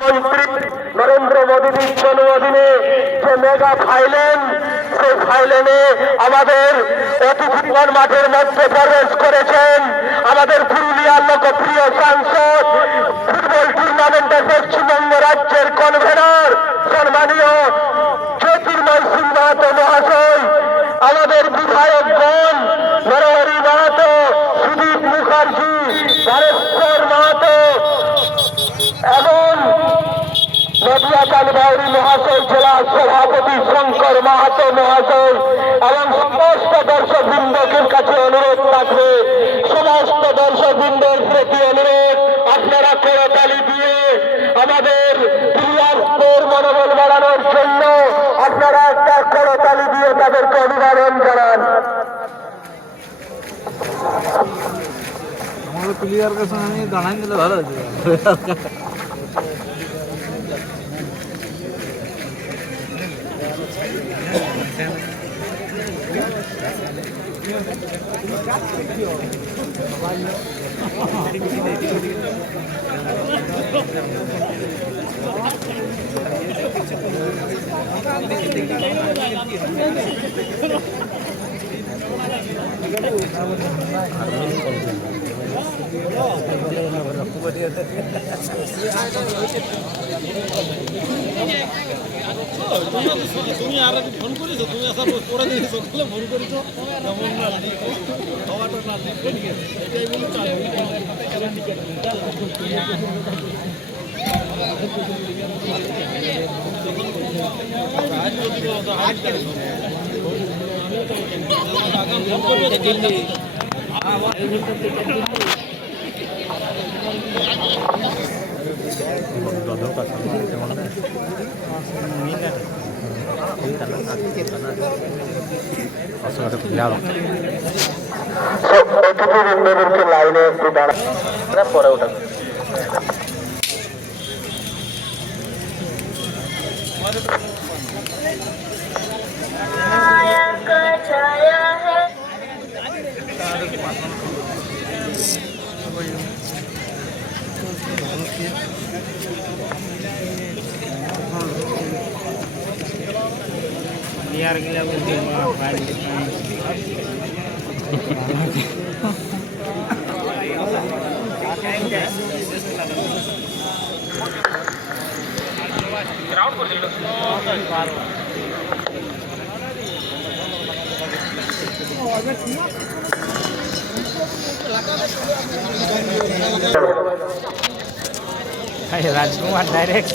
মন্ত্রী নরেন্দ্র মোদীর জন্মদিনে যে মেগা ফাইলেন, সেই ফাইলেনে আমাদের অতিথিগণ মাঠের মধ্যে প্রবেশ করেছেন। আমাদের পুরুলিয়ার লোকপ্রিয় সাংসদ, ফুটবল টুর্নামেন্টের পশ্চিমবঙ্গ রাজ্যের কনভেনর সম্মানীয় জ্যোতির্ময় সিং মাহাতো মহাশয়, আমাদের বিধায়কগণ নরহরি মাহাতো, সুদীপ মুখার্জি, তারেশ্বর মাহাতো এবং নদিয়া কালবাউরি মহাশয়, জেলা সভাপতি শঙ্কর মাহাতো মহাশয় এবং সমস্ত দর্শকবৃন্দের কাছে অনুরোধ থাকবে, সমস্ত দর্শকবৃন্দের প্রতি অনুরোধ, আপনারা করতালি দিয়ে আমাদের প্লেয়ারদের মনোবল বাড়ানোর জন্য আপনারা একটা করতালি দিয়ে তাদেরকে অভিবাদন জানান। আমাদের প্লেয়ারকে সঙ্গে দাঁড়াই দিলে ভালো হয়েছে। তুমি আর ফোন করেছো, তুমি আসার পরে দিয়েছো, ফোন করেছো খাওয়াটা না এটাই অতিথিবৃন্দদেরকে লাইনে একটু দাঁড়া পরে ওটা बिहार के लिए राजकुमार डायरेक्ट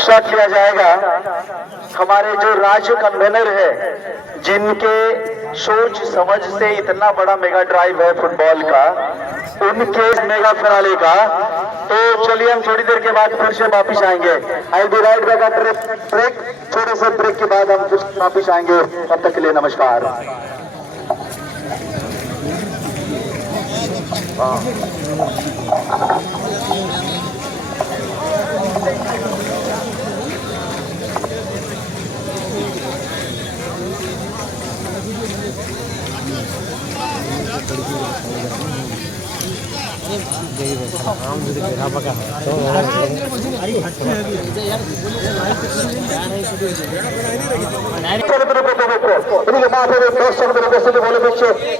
शॉट लिया जाएगा। हमारे जो राज्य कन्वेनर है, जिनके सोच समझ से इतना बड़ा मेगा ड्राइव है फुटबॉल का, उनके मेगा फिनाले का, तो चलिए हम थोड़ी देर के बाद फिर से वापिस आएंगे। I be right back after break. छोटे से ब्रेक के बाद हम फिर वापिस आएंगे। तब तक के लिए नमस्कार।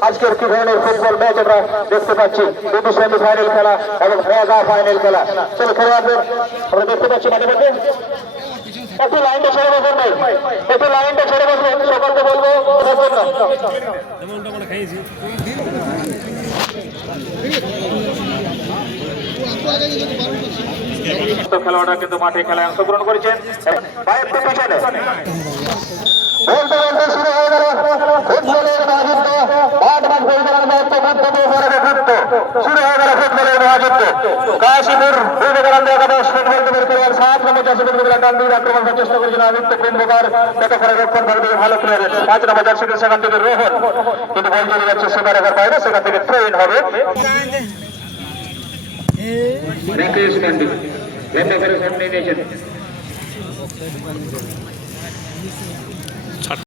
আজকের কি ধরনের ফুটবল ম্যাচ আমরা দেখতে পাচ্ছি, দুটি সেমিফাইনাল খেলা এবং মেগা ফাইনাল খেলা। চলো খেলোয়াড়দের আমরা দেখতে পাচ্ছি মাঠে মধ্যে একটু লাইনটা ছেড়ে বসবেন, ভাই একটু লাইনটা ছেড়ে বসবেন, সকলকে বলবো খেলোয়াড়রা কিন্তু মাঠে খেলায় অংশগ্রহণ করেছেন। বলতে বলতে শুরু হয়ে গেল ফুটবলের মাঝিত্ব, মাঠ মাঠ পরিচালনার দায়িত্ব শুরু হয়ে গেল। ফুটবলের মহাযুদ্ধ কাশীপুর বিবেকানন্দ একাদশ ফুটবল টিমের খেলোয়াড় 7 নম্বর জার্সি পরে ডান দিকে আক্রমণ করার চেষ্টা করেছেন আদিত্য কুম্ভকার ততক্ষণে রক্ষণ ভাগ থেকে ভালো প্লেয়ার 5 নম্বর জার্সি সেখান থেকে রোহন কিন্তু বল চলে যাচ্ছে সীমা রেখার বাইরে সেখান থেকে থ্রো ইন হবে রাকেশ গান্ধী লম্বা করে সামনে নিয়েছেন